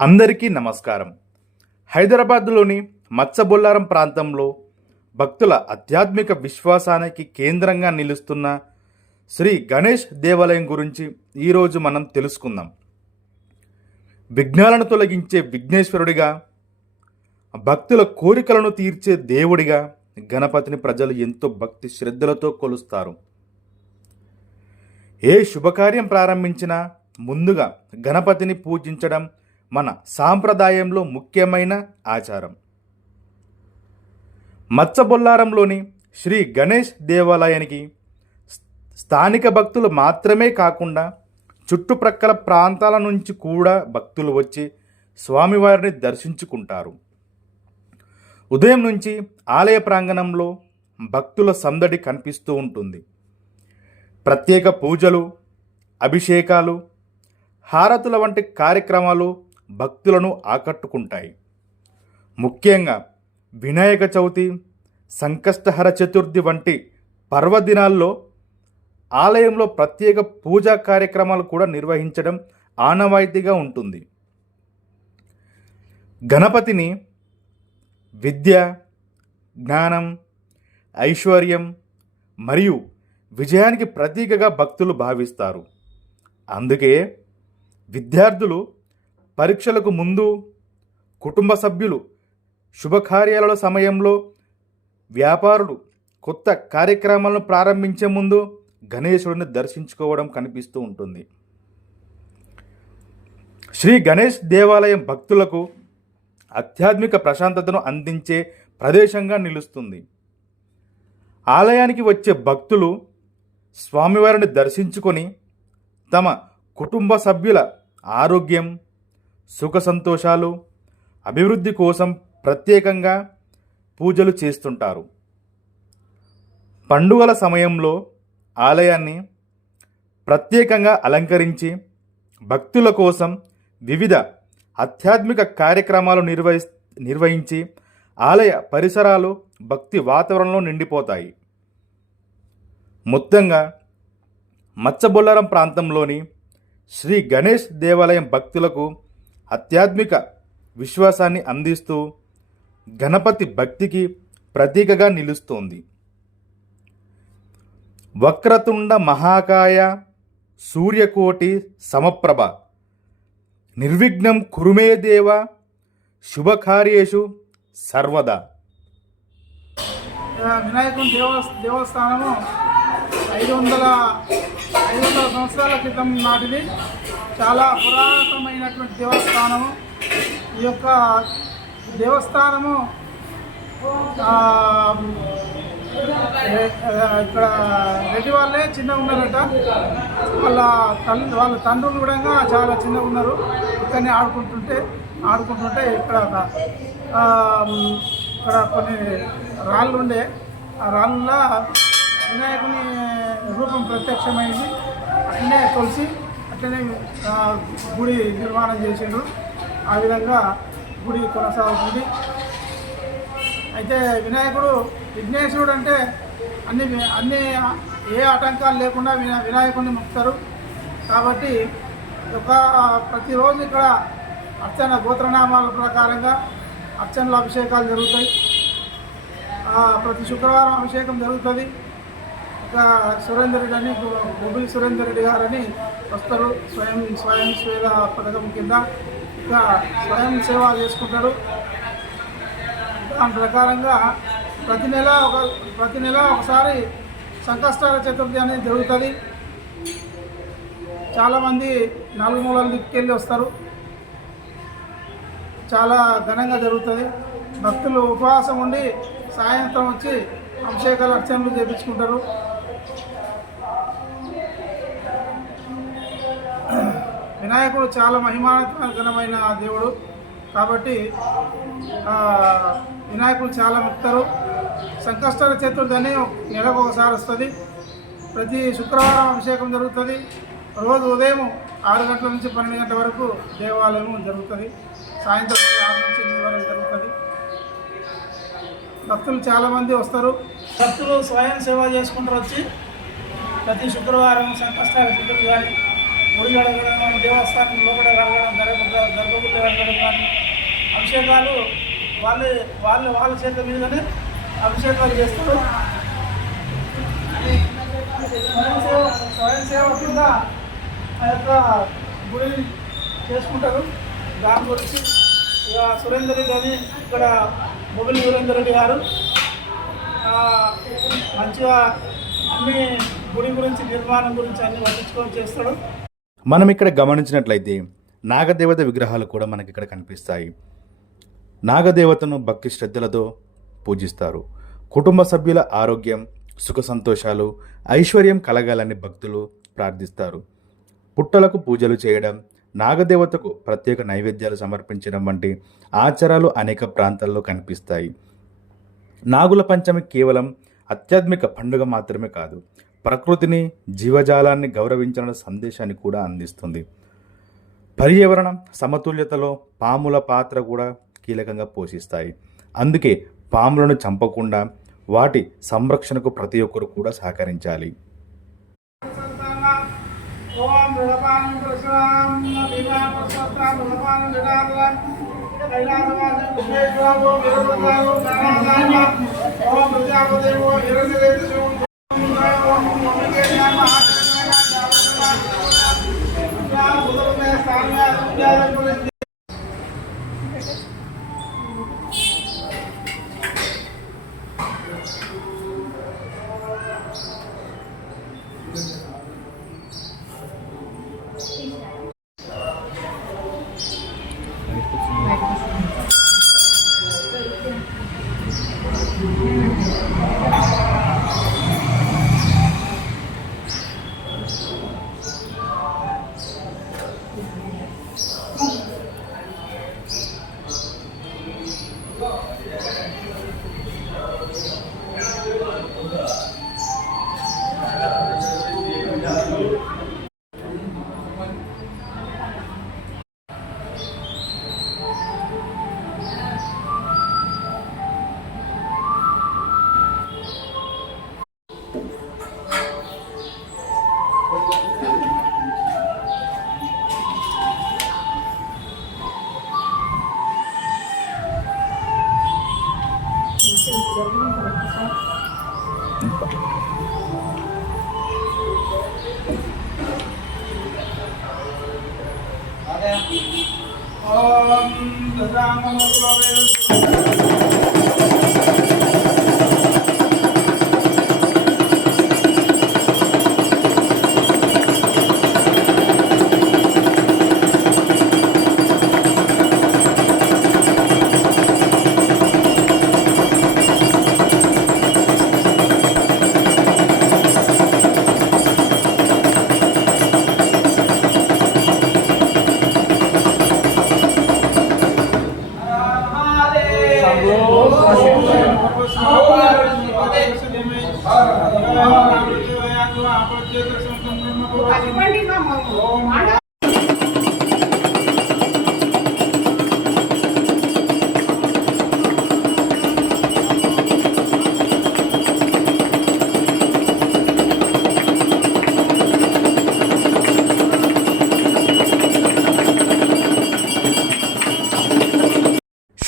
అందరికీ నమస్కారం. హైదరాబాద్లోని మచ్చబొల్లారం ప్రాంతంలో భక్తుల ఆధ్యాత్మిక విశ్వాసానికి కేంద్రంగా నిలుస్తున్న శ్రీ గణేష్ దేవాలయం గురించి ఈరోజు మనం తెలుసుకుందాం. విఘ్నాలను తొలగించే విఘ్నేశ్వరుడిగా, భక్తుల కోరికలను తీర్చే దేవుడిగా గణపతిని ప్రజలు ఎంతో భక్తి శ్రద్ధలతో కొలుస్తారు. ఏ శుభకార్యం ప్రారంభించినా ముందుగా గణపతిని పూజించడం మన సాంప్రదాయంలో ముఖ్యమైన ఆచారం. మచ్చబొల్లారంలోని శ్రీ గణేష్ దేవాలయానికి స్థానిక భక్తులు మాత్రమే కాకుండా చుట్టుప్రక్కల ప్రాంతాల నుంచి కూడా భక్తులు వచ్చి స్వామివారిని దర్శించుకుంటారు. ఉదయం నుంచి ఆలయ ప్రాంగణంలో భక్తుల సందడి కనిపిస్తూ ఉంటుంది. ప్రత్యేక పూజలు, అభిషేకాలు, హారతుల వంటి కార్యక్రమాలు భక్తులను ఆకట్టుకుంటాయి. ముఖ్యంగా వినాయక చవితి, సంకష్టహర చతుర్థి వంటి పర్వదినాల్లో ఆలయంలో ప్రత్యేక పూజా కార్యక్రమాలు కూడా నిర్వహించడం ఆనవాయితీగా ఉంటుంది. గణపతిని విద్య, జ్ఞానం, ఐశ్వర్యం మరియు విజయానికి ప్రతీకగా భక్తులు భావిస్తారు. అందుకే విద్యార్థులు పరీక్షలకు ముందు, కుటుంబ సభ్యులు శుభకార్యాల సమయంలో, వ్యాపారులు కొత్త కార్యక్రమాలను ప్రారంభించే ముందు గణేశుడిని దర్శించుకోవడం కనిపిస్తూ ఉంటుంది. శ్రీ గణేష్ దేవాలయం భక్తులకు ఆధ్యాత్మిక ప్రశాంతతను అందించే ప్రదేశంగా నిలుస్తుంది. ఆలయానికి వచ్చే భక్తులు స్వామివారిని దర్శించుకొని తమ కుటుంబ సభ్యుల ఆరోగ్యం, సుఖ సంతోషాలు, అభివృద్ధి కోసం ప్రత్యేకంగా పూజలు చేస్తుంటారు. పండుగల సమయంలో ఆలయాన్ని ప్రత్యేకంగా అలంకరించి భక్తుల కోసం వివిధ ఆధ్యాత్మిక కార్యక్రమాలు నిర్వహించి ఆలయ పరిసరాలు భక్తి వాతావరణంలో నిండిపోతాయి. మొత్తంగా మచ్చబొల్లారం ప్రాంతంలోని శ్రీ గణేష్ దేవాలయం భక్తులకు ఆధ్యాత్మిక విశ్వాసాన్ని అందిస్తూ గణపతి భక్తికి ప్రతీకగా నిలుస్తోంది. వక్రతుండ మహాకాయ సూర్యకోటి సమప్రభ నిర్విఘ్నం కురుమే దేవ శుభకార్యేషు సర్వదా. వినాయకుని దేవస్థానము 500 సంవత్సరాల క్రితం నాటిది. చాలా పురాతనమైనటువంటి దేవస్థానము. ఈ యొక్క దేవస్థానము ఇక్కడ రెడ్డి వాళ్ళే చిన్నగా ఉన్నారట. వాళ్ళ తండ్రులు కూడా చాలా చిన్నగా ఉన్నారు. ఇక్కడనే ఆడుకుంటుంటే ఇక్కడ కొన్ని రాళ్ళు ఉండే. ఆ రాళ్ళ వినాయకుని రూపం ప్రత్యక్షమైంది. అట్లనే కొలిసి అట్లనే గుడి నిర్మాణం చేసిండ్రు. ఆ విధంగా గుడి కొనసాగుతుంది. అయితే విఘ్నేశ్వరుడు అంటే అన్ని ఏ ఆటంకాలు లేకుండా వినాయకుడిని మొక్కుతారు. కాబట్టి ప్రతిరోజు ఇక్కడ అర్చన గోత్రనామాల ప్రకారంగా అర్చనలు, అభిషేకాలు జరుగుతాయి. ప్రతి శుక్రవారం అభిషేకం జరుగుతుంది. ఇంకా సురేందర్ రెడ్డి అని, బొబ్బిలి సురేందర్ రెడ్డి గారని వస్తారు. స్వయం సేవ పథకం కింద ఇంకా స్వయం సేవ చేసుకుంటాడు. దాని ప్రకారంగా ప్రతి నెల ఒకసారి సంకష్టాల చతుర్థి అనేది జరుగుతుంది. చాలామంది 4 మూలల దిక్కుకెళ్ళి వస్తారు. చాలా ఘనంగా జరుగుతుంది. భక్తులు ఉపవాసం ఉండి సాయంత్రం వచ్చి అభిషేకాలు, అర్చనలు చేయించుకుంటారు. వినాయకుడు చాలా మహిమానమైన దేవుడు. కాబట్టి వినాయకుడు చాలా మొక్కుతారు. సంకష్టాల చతుర్థి అని నెలకు ఒకసారి వస్తుంది. ప్రతి శుక్రవారం అభిషేకం జరుగుతుంది. రోజు ఉదయం 6 గంటల నుంచి 12 గంటల వరకు దేవాలయం జరుగుతుంది. సాయంత్రం 6 నుంచి 8 వరకు జరుగుతుంది. భక్తులు చాలామంది వస్తారు. భక్తులు స్వయం సేవ చేసుకుంటూ వచ్చి ప్రతి శుక్రవారం సంకష్టాల చతుర్థి కానీ గుడి గడగడం, దేవస్థానం లోపల కడగడం, గర్భగుడి ఊపిరి వెళ్ళడం కానీ అభిషేకాలు వాళ్ళ చేతుల మీదనే అభిషేకాలు చేస్తారు. స్వయం సేవ కింద ఆ యొక్క గుడి చేసుకుంటారు. దాని గురించి ఇక సురేందర్ రెడ్డి అని ఇక్కడ మొబైల్ సురేందర్ రెడ్డి గారు మంచిగా అన్ని గుడి గురించి నిర్మాణం గురించి అన్ని పట్టించుకొని చేస్తాడు. మనం ఇక్కడ గమనించినట్లయితే నాగదేవత విగ్రహాలు కూడా మనకి ఇక్కడ కనిపిస్తాయి. నాగదేవతను భక్తి శ్రద్ధలతో పూజిస్తారు. కుటుంబ సభ్యుల ఆరోగ్యం, సుఖ సంతోషాలు, ఐశ్వర్యం కలగాలని భక్తులు ప్రార్థిస్తారు. పుట్టలకు పూజలు చేయడం, నాగదేవతకు ప్రత్యేక నైవేద్యాలు సమర్పించడం వంటి ఆచారాలు అనేక ప్రాంతాల్లో కనిపిస్తాయి. నాగుల పంచమి కేవలం ఆధ్యాత్మిక పండుగ మాత్రమే కాదు, ప్రకృతిని, జీవజాలాన్ని గౌరవించాలన్న సందేశాన్ని కూడా అందిస్తుంది. పర్యావరణ సమతుల్యతలో పాముల పాత్ర కూడా కీలకంగా పోషిస్తాయి. అందుకే పాములను చంపకుండా వాటి సంరక్షణకు ప్రతి ఒక్కరు కూడా సహకరించాలి.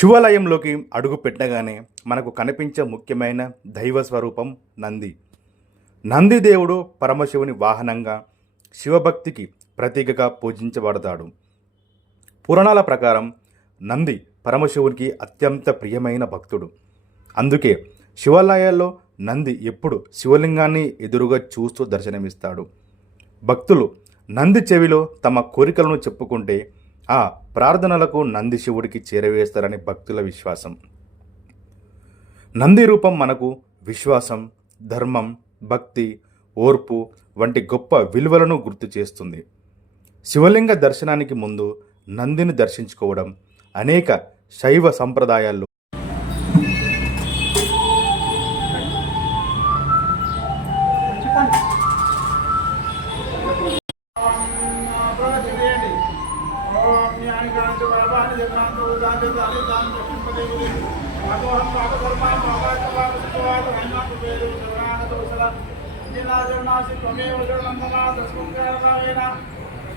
శివాలయంలోకి అడుగు పెట్టగానే మనకు కనిపించే ముఖ్యమైన దైవ స్వరూపం నంది. నంది దేవుడు పరమశివుని వాహనంగా, శివభక్తికి ప్రతీకగా పూజించబడతాడు. పురాణాల ప్రకారం నంది పరమశివునికి అత్యంత ప్రియమైన భక్తుడు. అందుకే శివాలయాల్లో నంది ఎప్పుడు శివలింగాన్ని ఎదురుగా చూస్తూ దర్శనమిస్తాడు. భక్తులు నంది చెవిలో తమ కోరికలను చెప్పుకుంటే ఆ ప్రార్థనలకు నంది శివుడికి చేరవేస్తారని భక్తుల విశ్వాసం. నంది రూపం మనకు విశ్వాసం, ధర్మం, భక్తి, ఓర్పు వంటి గొప్ప విలువలను గుర్తు చేస్తుంది. శివలింగ దర్శనానికి ముందు నందిని దర్శించుకోవడం అనేక శైవ సంప్రదాయాల్లో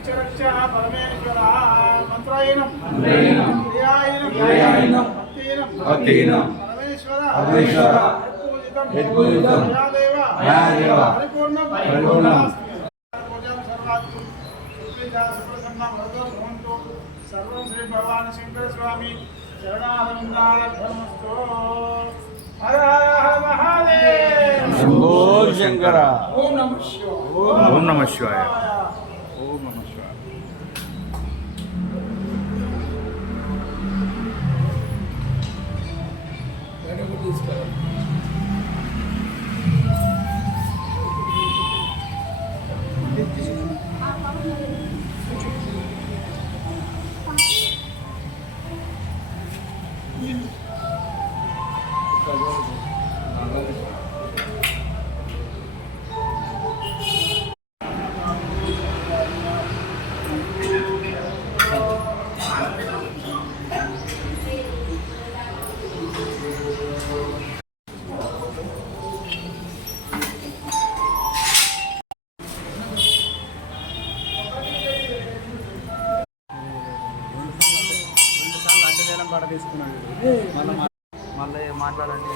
ఇచ్చరక్ష పరమేశ్వర మంత్రాయణం క్రియాయణం భక్తీనం పరమేశ్వర యత్పూజితం మయాదేవ పరిపూర్ణం పూజాం సర్వాత్తు సుప్రీతా సుప్రసన్నం భగవన్ భవంతు సర్వం శ్రీ భగవాన్ శంకర స్వామి శరణానందానమస్తు. హర హర మహాదేవ్. శంభో శంకర. ఓం నమః శివాయ. ఓం నమః శివాయ. ఓం నమః శివాయ. అడ్డనేరం పాట తీసుకున్నాడు మళ్ళీ మాట్లాడండి.